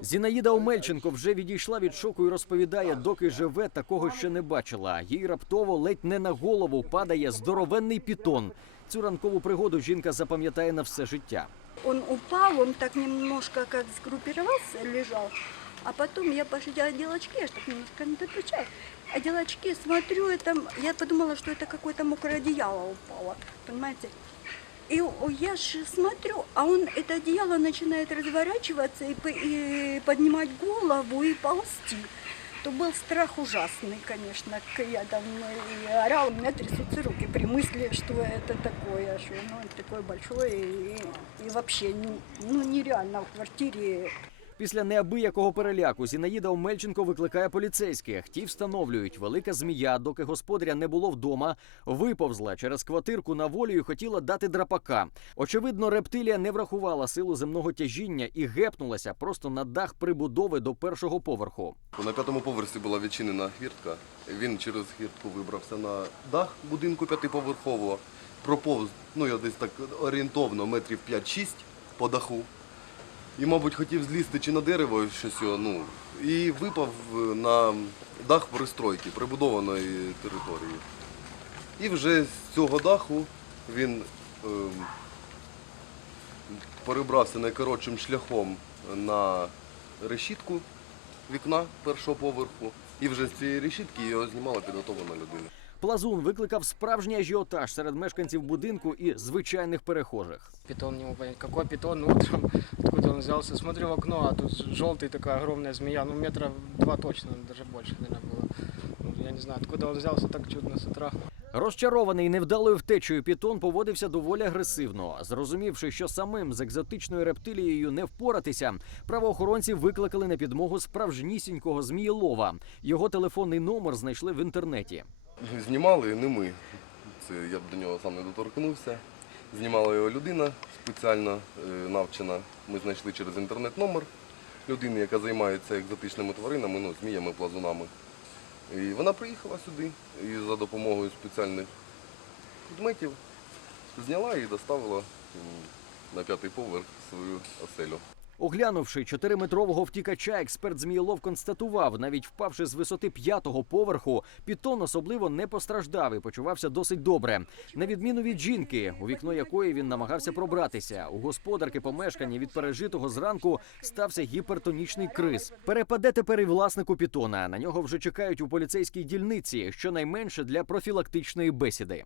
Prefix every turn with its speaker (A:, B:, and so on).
A: Зінаїда Омельченко вже відійшла від шоку і розповідає, доки живе, такого ще не бачила. Їй раптово ледь не на голову падає здоровенний пітон. Цю ранкову пригоду жінка запам'ятає на все життя.
B: Он упал, он так немножко как сгруппировался, лежал. А потом я пошла одела очки, я ж так немножко не доключаю. Одела очки, смотрю, там, я подумала, что это какое-то мокрое одеяло упало, понимаете? И о, я же смотрю, а он, это одеяло начинает разворачиваться и, по- и поднимать голову и ползти. То был страх ужасный, конечно. К- Я там и орала, у меня трясутся руки при мысли, что это такое, что ну, такое большое и, и вообще ну, ну, нереально в квартире
A: Після неабиякого переляку Зінаїда Омельченко викликає поліцейських. Ті встановлюють, велика змія, доки господаря не було вдома, виповзла через квартирку на волю і хотіла дати драпака. Очевидно, рептилія не врахувала силу земного тяжіння і гепнулася просто на дах прибудови до першого поверху.
C: На п'ятому поверсі була відчинена хвіртка. Він через хвіртку вибрався на дах будинку п'ятиповерхового, проповз, ну я десь так орієнтовно, метрів 5-6 по даху. І, мабуть, хотів злізти чи на дерево щось, його, ну, і випав на дах пристройки, прибудованої території. І вже з цього даху він ем, перебрався найкоротшим шляхом на решітку вікна першого поверху. І вже з цієї решітки його знімала підготовлена людина.
A: Плазун викликав справжній ажіотаж серед мешканців будинку і звичайних перехожих.
D: Питон не питон утром, взялся. Смотрю в окно, а тут желтый такая огромная змея, ну метра два точно, даже больше, наверное, было. Ну, я не знаю, откуда он взялся так чудно с утра.
A: Розчарований невдалою втечею Пітон поводився доволі агресивно. Зрозумівши, що самим з екзотичною рептилією не впоратися, правоохоронці викликали на підмогу справжнісінького змієлова. Його телефонний номер знайшли в інтернеті.
C: Знімали не ми. Це я б до нього сам не доторкнувся. Знімала його людина спеціально е, навчена. Ми знайшли через інтернет номер людини, яка займається екзотичними тваринами, ну, зміями, плазунами. І вона приїхала сюди і за допомогою спеціальних предметів зняла і доставила на п'ятий поверх свою оселю.
A: Оглянувши чотириметрового втікача, експерт Змієлов констатував, навіть впавши з висоти п'ятого поверху, Пітон особливо не постраждав і почувався досить добре. На відміну від жінки, у вікно якої він намагався пробратися. У господарки помешкання від пережитого зранку стався гіпертонічний криз. Перепаде тепер і власнику Пітона. На нього вже чекають у поліцейській дільниці, щонайменше для профілактичної бесіди.